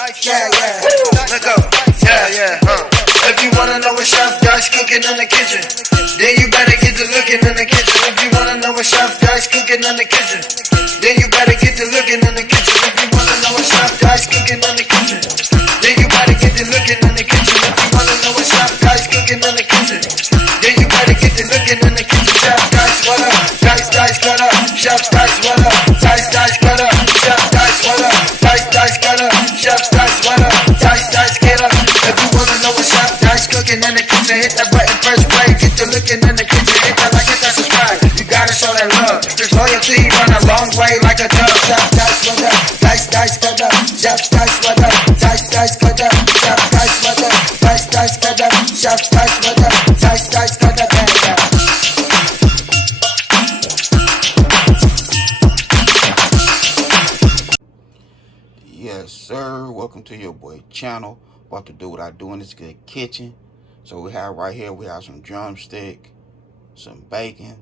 yeah. Let go. Yeah. If you wanna know what Chef Dice cooking in the kitchen, then you better get to looking in the kitchen. If you wanna know what Chef Dice cooking in the kitchen, then you better get to looking in the kitchen. If you wanna know what Chef Dice cooking in the kitchen, then you better get to looking in the kitchen. If you wanna know what Chef Dice cooking in the kitchen, then you better get to looking in the kitchen. Chef Dice, what up? Dice, cut up. Chef Dice, what up? Dice, cut up. Chef Dice, what up? Dice, cut up. Chef Dice, what up? Dice, get up. If you wanna know what Chef Dice cooking in the kitchen, hit that button, press play. Get to looking in the kitchen, hit that like, hit that subscribe. You gotta show that love. There's loyalty run a long way like a dove. Chef Dice, what up? Dice, cut up. Chef Dice, what up? Dice, cut up. Chef Dice, what up? Dice, cut up. Chef Dice, what up? Dice, cut up. Yes, sir. Welcome to your boy channel. About to do what I do in this good kitchen. So we have right here, we have some drumstick, some bacon,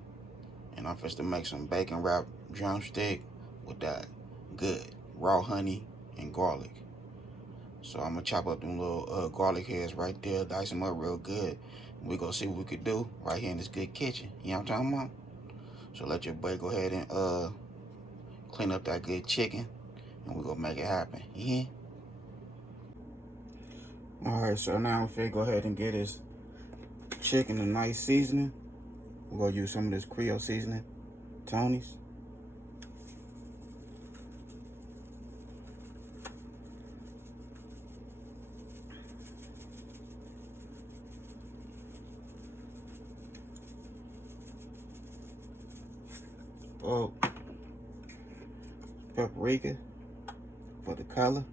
and I'm supposed to make some bacon wrap drumstick with that good raw honey and garlic. So I'm gonna chop up them little garlic heads right there, dice them up real good. We gonna see what we could do right here in this good kitchen. You know what I'm talking about? So let your boy go ahead and clean up that good chicken, and we're gonna make it happen. Yeah. Alright, so now I'm finna go ahead and get this chicken a nice seasoning. We're gonna use some of this Creole seasoning, Tony's. Oh, paprika for the color.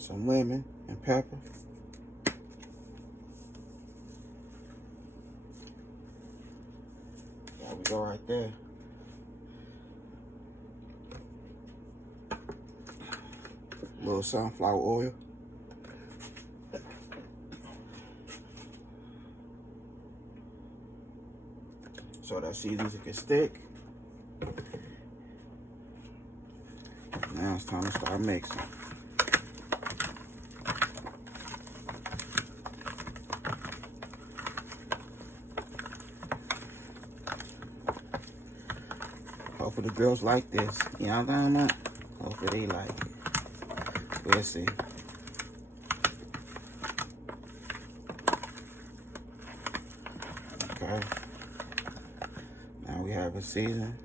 Some lemon and pepper. There we go right there. A little sunflower oil. So that seasoning can stick. Now it's time to start mixing. Hopefully the girls like this. You know what I'm talking about? Hopefully they like it. We'll see. Okay. Now we have a season.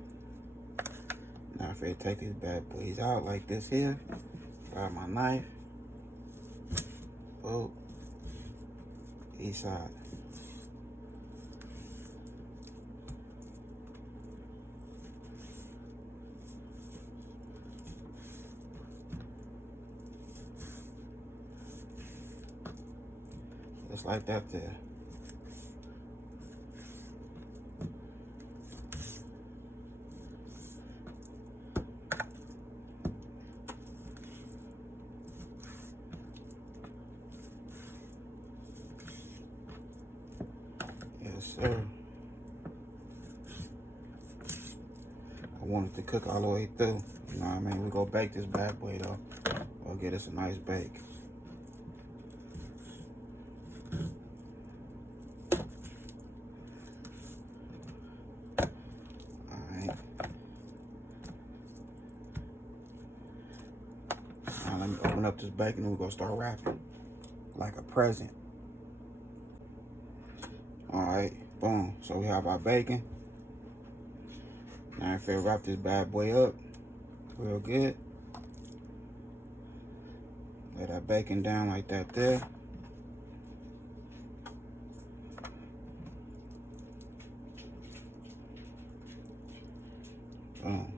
Now if I take these bad boys out like this here, grab my knife. Oh, each side. Just like that there. Yes, sir. I want it to cook all the way through. You know what I mean? We're gonna bake this bad boy though. We'll get us a nice bake. Let me open up this bacon and we're gonna start wrapping like a present. Alright, boom. So we have our bacon. Now if I wrap this bad boy up real good. Lay that bacon down like that there. Boom.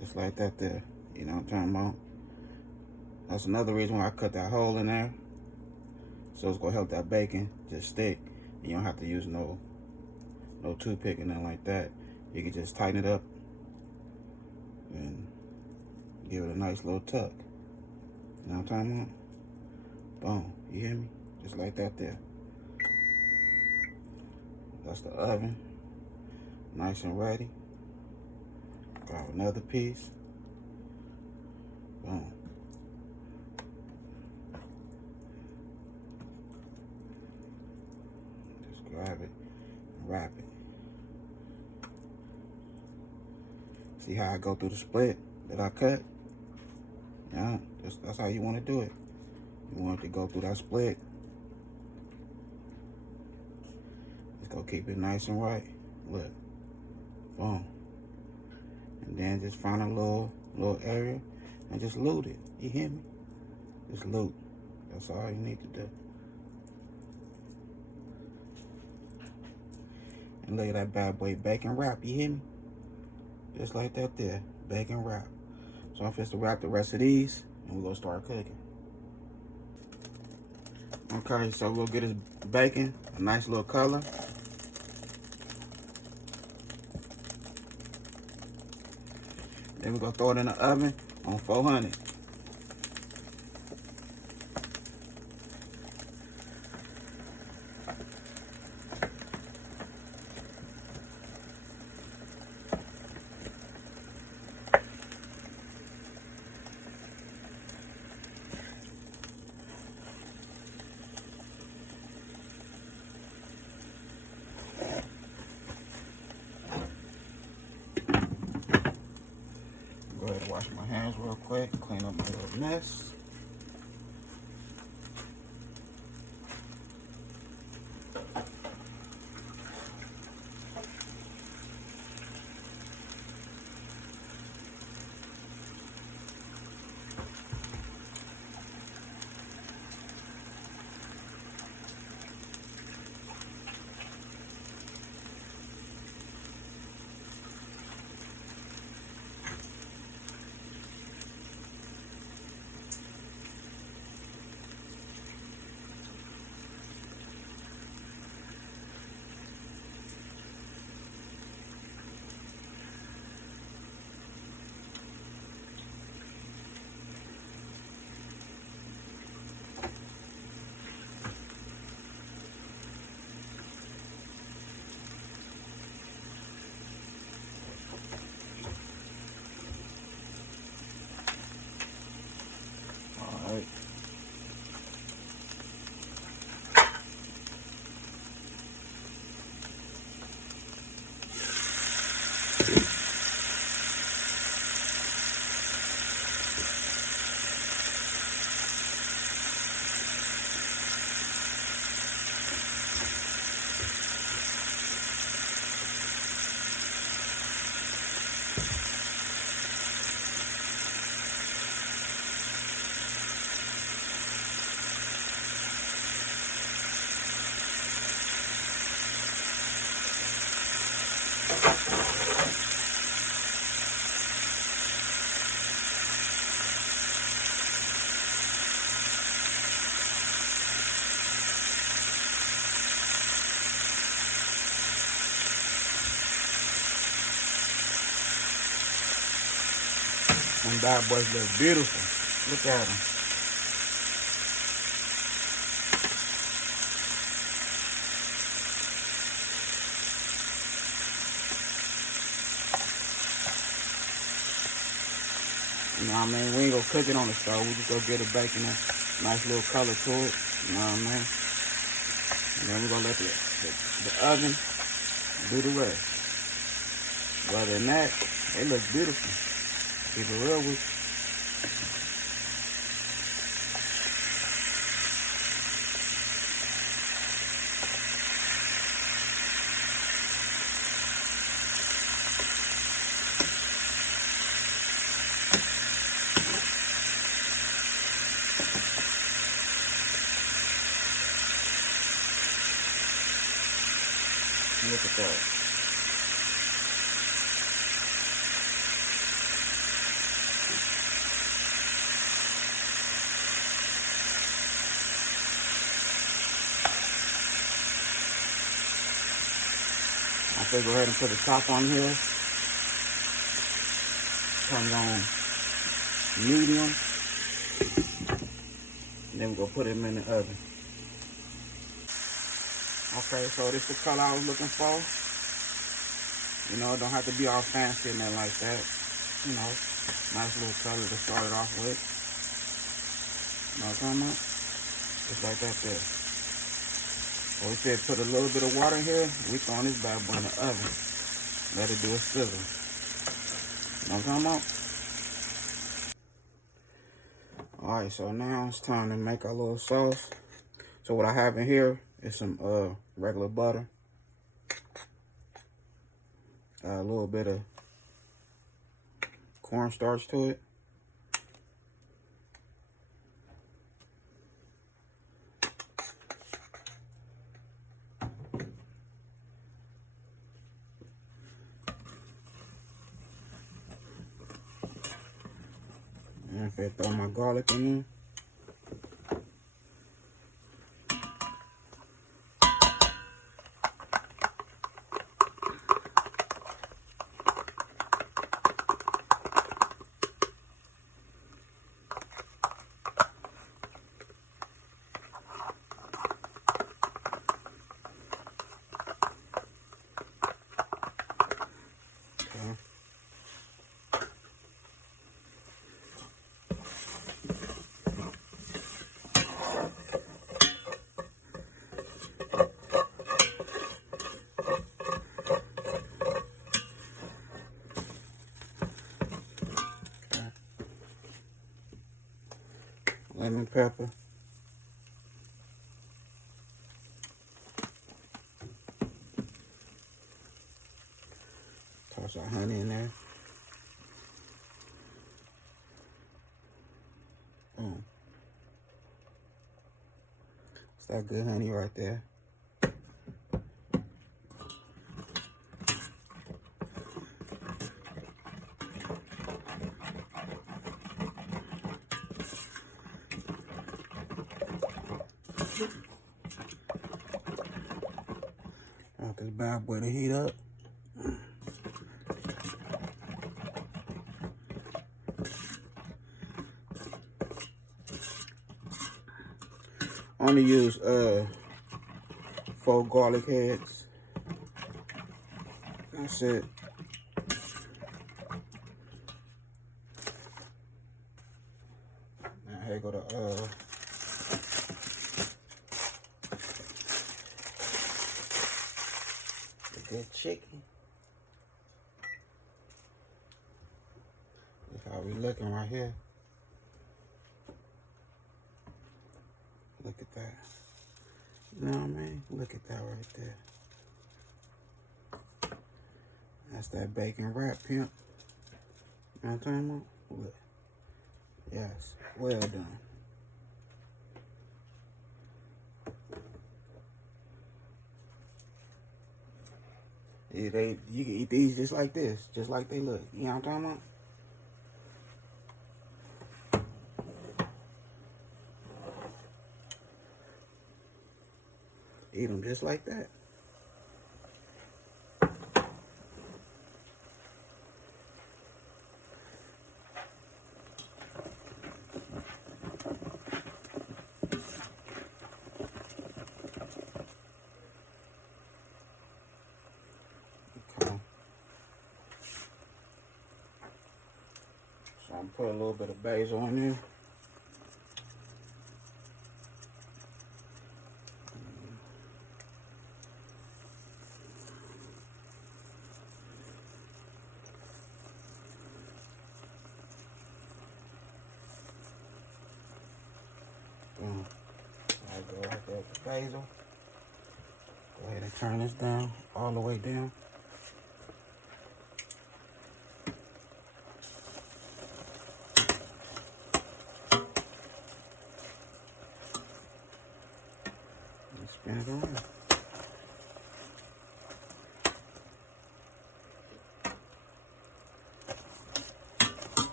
Just like that there. You know what I'm talking about? That's another reason why I cut that hole in there. So it's gonna help that bacon just stick. You don't have to use no toothpick or nothing like that. You can just tighten it up and give it a nice little tuck. You know what I'm talking about? Boom. You hear me? Just like that there. That's the oven. Nice and ready. Grab another piece. Boom. Just grab it and wrap it. See how I go through the split that I cut? Yeah, that's how you want to do it. You want it to go through that split. Just go keep it nice and right. Look. Boom. And then just find a little area and just loot it. You hear me? Just loot. That's all you need to do. And look at that bad boy bacon wrap. You hear me? Just like that there. Bacon wrap. So I'm just to wrap the rest of these and we're gonna start cooking. Okay, so we'll get his bacon, a nice little color. Then we're gonna throw it in the oven on 400. Go ahead and wash my hands real quick, clean up my little mess. Alright. Them bad boys look beautiful. Look at them. You know what I mean? We ain't gonna cook it on the stove. We just gonna get it bacon a nice little color to it. You know what I mean? And then we're gonna let the oven do the rest. Other than that, they look beautiful. Keep it real with you. Look at that. go ahead and put the top on here. Turn it on medium. And then we're gonna put them in the oven. Okay, so this is the color I was looking for. You know, it don't have to be all fancy and nothing like that. You know, nice little color to start it off with. You know what I'm talking about? Just like that there. So we said put a little bit of water here. We throwing this bad boy in the oven. Let it do a sizzle. You know what I'm talking about? Alright, so now it's time to make our little sauce. So what I have in here is some regular butter. A little bit of cornstarch to it. And if I throw my garlic in there. Lemon pepper. Toss our honey in there. Boom. It's that good honey right there. Want this bad boy to heat up. I only use 4 garlic heads. That's it. Now here go the good chicken. That's how we looking right here. Look at that. You know what I mean? Look at that right there. That's that bacon wrap, pimp. You know what I'm talking about? Look. Yes. Well done. Yeah, you can eat these just like this. Just like they look. You know what I'm talking about? Eat them just like that. Okay. So I'm put a little bit of basil in there. I go right there with the basil. Go ahead and turn this down, all the way down. And spin it around.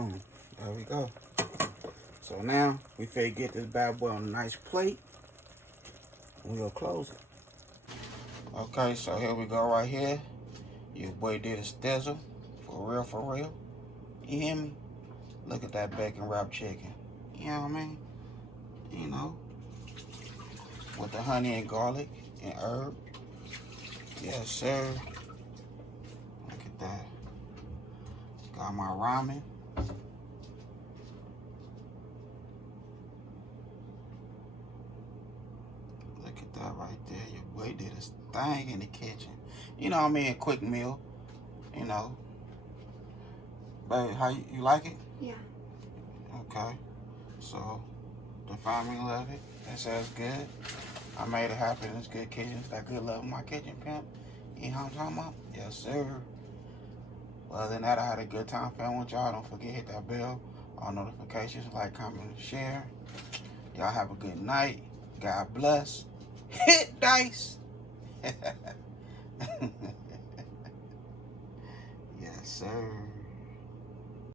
Boom. There we go. So now we finna get this bad boy on a nice plate. We'll close it. Okay, so here we go right here. Your boy did a stizzle. For real, for real. You hear me? Look at that bacon wrapped chicken. You know what I mean? You know. With the honey and garlic and herb. Yes, sir. Look at that. Got my ramen. Look at that right there. Your boy did his thing in the kitchen. You know what I mean? A quick meal. You know. Baby, how you like it? Yeah. Okay. So, the family love it. That sounds good. I made it happen. It's good kitchen. It's that good love in my kitchen, pimp. You know what I'm talking about? Yes, sir. Well, other than that, I had a good time filming with y'all. Don't forget, hit that bell. All notifications, like, comment, and share. Y'all have a good night. God bless. Hit dice. Yes, sir.